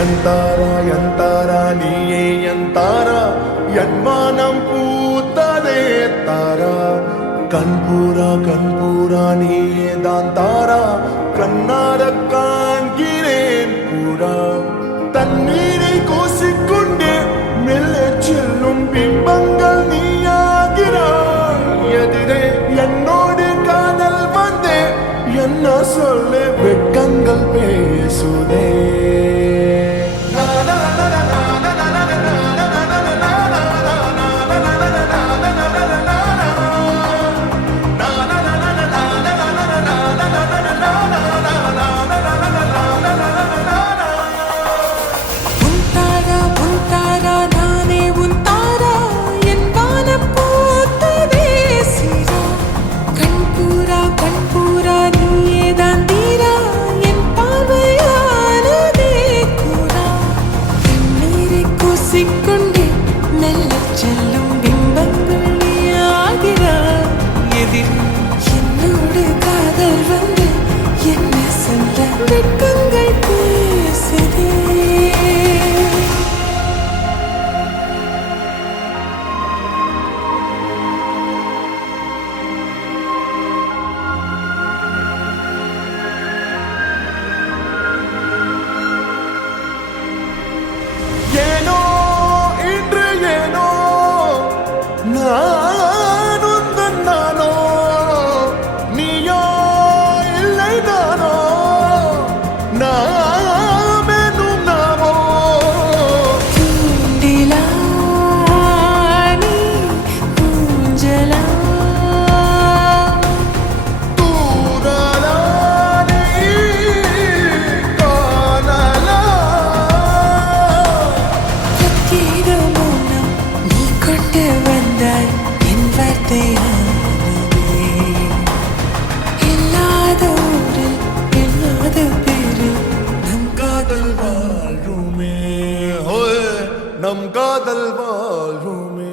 ಎಂತಾರಾ ಎಂತಾರಾ ನೀಯೇ ಎಂತಾರಾ ಯನ್ಮಾನಂ பூத்ததே தாரா கண்பூரா நீயே தான் தாரா கண்ணார காண்கிறேன் பூரா தண்ணீரை கூசிக்கொண்டே மெல்ல செல்லும் பிம்பங்கள் நீயாகிறாய் எதிரே என்னோடு காதல் வந்தே என்ன சொல்ல வெட்கங்கள் பேசுதே நம் காதல் வாழ்வுமே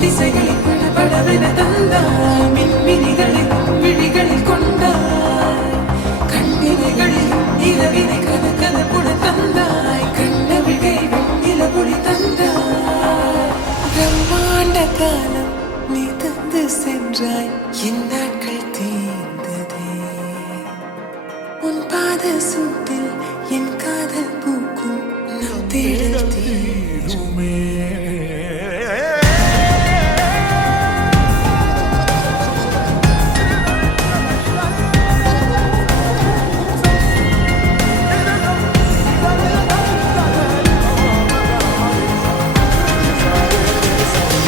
திசைகளில் படபடவென தந்தாய் மின்மினிகளில் விழிகளில் கொண்டாய் கண்ணினைகளில் இரவினை கதகதப்புட தந்தாய் கண்ணவிழை நிலவொளி தந்தாய் பிரம்மாண்ட காலம் நீ தந்து சென்றாய் என் நாட்கள் தீர்ந்ததே உன் பாத சூட்டில் என் காதல் பூக்கும் நம் தேடல் தீருமே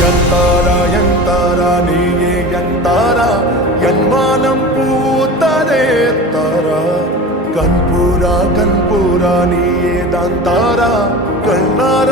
ಎಂತಾರಾ ಎಂತಾರಾ ನೀಯೇ ಎಂತಾರಾ ಯನ್ಮಾನಂ பூத்ததே தாரா கண்பூரா நீயே தான் தாரா கண்ணார